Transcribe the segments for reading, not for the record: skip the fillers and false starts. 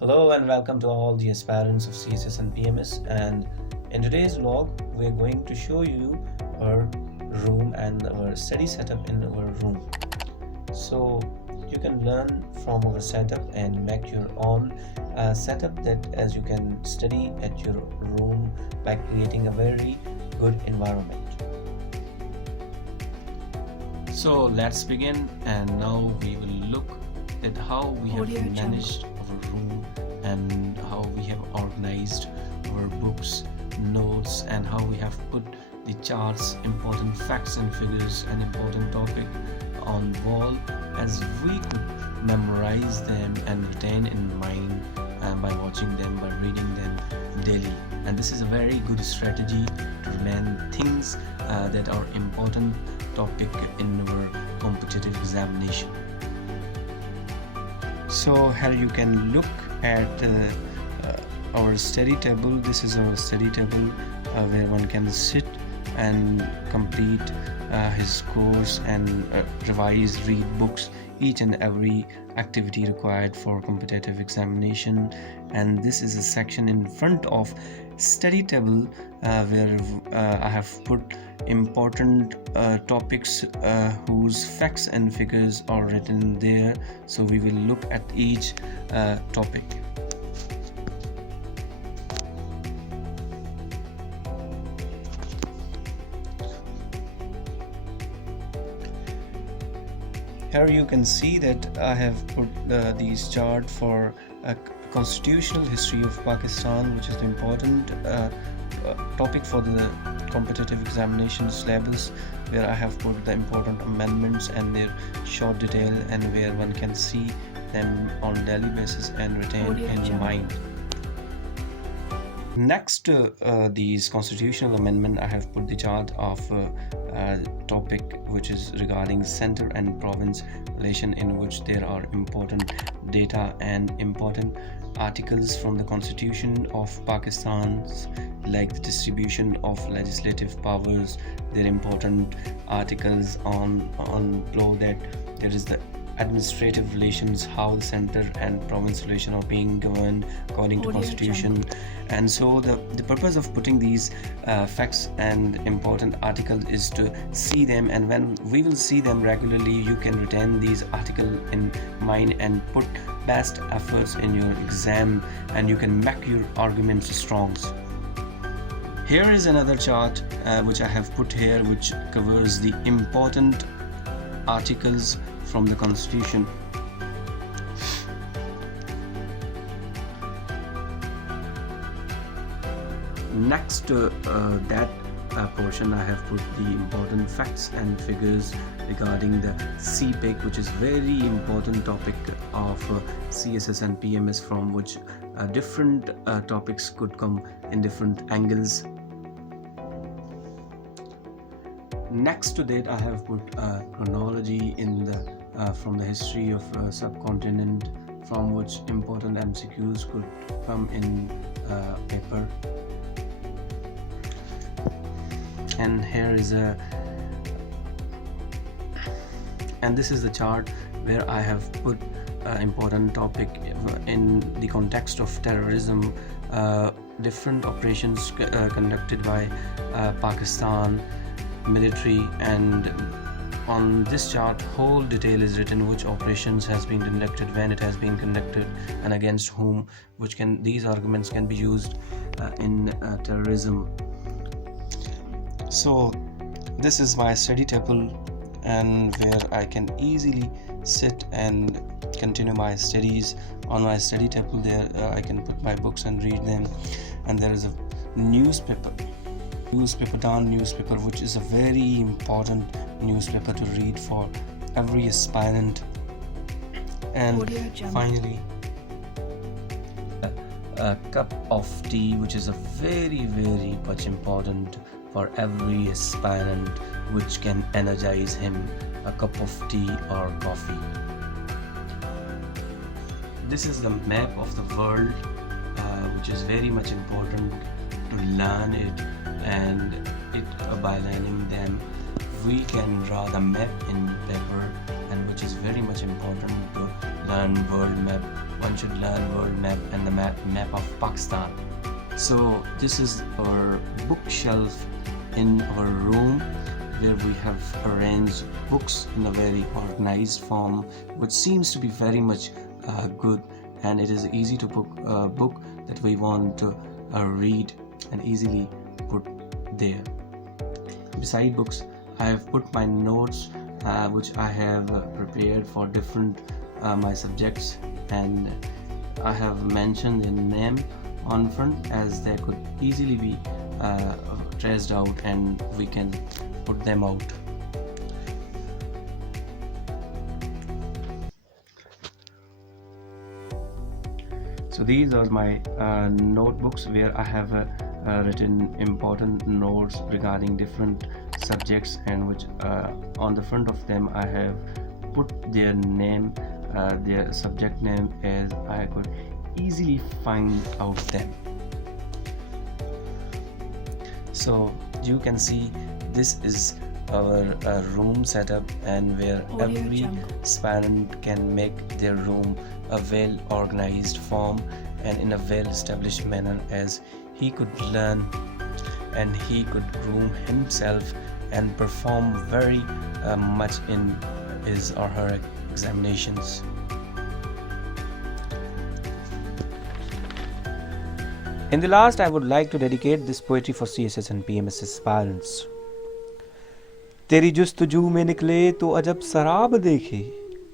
Hello and welcome to all the aspirants of CSS and PMS. And in today's vlog, we're going to show you our room and our study setup in our room. So you can learn from our setup and make your own setup that as you can study at your room by creating a very good environment. So let's begin, and now we will look at how we have managed our room and how we have organized our books, notes, and how we have put the charts, important facts and figures, and important topic on wall, as we could memorize them and retain in mind by watching them, by reading them daily. And this is a very good strategy to learn things that are important topic in our competitive examination. So here you can look at our study table. This is our study table where one can sit and complete his course and revise, read books, each and every activity required for competitive examination. And this is a section in front of study table where I have put important topics whose facts and figures are written there. So we will look at each topic. Here you can see that I have put these chart for a constitutional history of Pakistan, which is the important topic for the competitive examination syllabus, where I have put the important amendments and their short detail, and where one can see them on daily basis and retain in mind. Next to these constitutional amendment, I have put the chart of topic which is regarding center and province relation, in which there are important data and important articles from the Constitution of Pakistan, like the distribution of legislative powers. There are important articles on below that there is the administrative relations, how the center and province relation are being governed according to constitution. And so the purpose of putting these facts and important articles is to see them, and when we will see them regularly, you can retain these articles in mind and put best efforts in your exam, and you can make your arguments strong. Here is another chart which I have put here, which covers the important articles from the Constitution. Next to that portion, I have put the important facts and figures regarding the CPIC, which is very important topic of CSS and PMS, from which different topics could come in different angles. Next to that, I have put chronology in the from the history of subcontinent, from which important MCQs could come in paper. And here is this is the chart where I have put important topic in the context of terrorism, different operations conducted by Pakistan military, and on this chart whole detail is written, which operations has been conducted, when it has been conducted, and against whom, which can these arguments can be used in terrorism. So this is my study table, and where I can easily sit and continue my studies. On my study table there I can put my books and read them, and there is a newspaper, Dan newspaper, which is a very important newspaper to read for every aspirant. And finally, a cup of tea, which is a very much important for every aspirant, which can energize him, a cup of tea or coffee. This is the map of the world, which is very much important to learn it, and by learning them we can draw the map in paper, and which is very much important to learn world map. One should learn world map map of Pakistan. So this is our bookshelf in our room, where we have arranged books in a very organized form, which seems to be very much good, and it is easy to book that we want to read and easily put there. Beside books, I have put my notes which I have prepared for different my subjects, and I have mentioned their name on front as they could easily be traced out and we can put them out. So these are my notebooks where I have written important notes regarding different subjects, and which on the front of them I have put their name, their subject name, as I could easily find out them. So you can see this is our room setup, and where every aspirant can make their room a well organized form and in a well established manner, as he could learn and he could groom himself and perform very much in his or her examinations. In the last, I would like to dedicate this poetry for CSS and PMS aspirants. तेरी जुस्तजू में निकले तो अजब शराब देखे,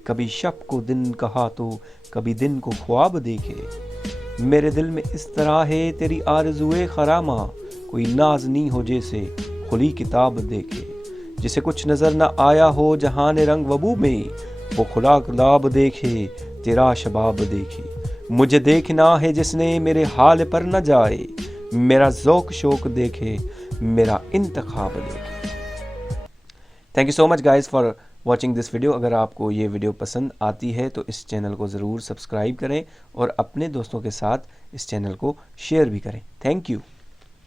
कभी शब को दिन कहा तो कभी दिन को ख्वाब देखे। मेरे दिल में इस तरह है तेरी आरज़ुए खरामा, कोई नाज़नी हो जैसे खुली किताब देखे। जिसे कुछ नज़र न आया हो जहान रंग वबू में, वो खुला गुलाब देखे तेरा शबाब देखे। मुझे देखना है जिसने मेरे हाल पर न जाए, मेरा ज़ौक़ शौक़ देखे मेरा इंतखाब देखे। Thank you so much guys for watching this video. अगर आपको ये वीडियो पसंद आती है तो इस चैनल को ज़रूर सब्सक्राइब करें और अपने दोस्तों के साथ इस चैनल को शेयर भी करें। Thank you.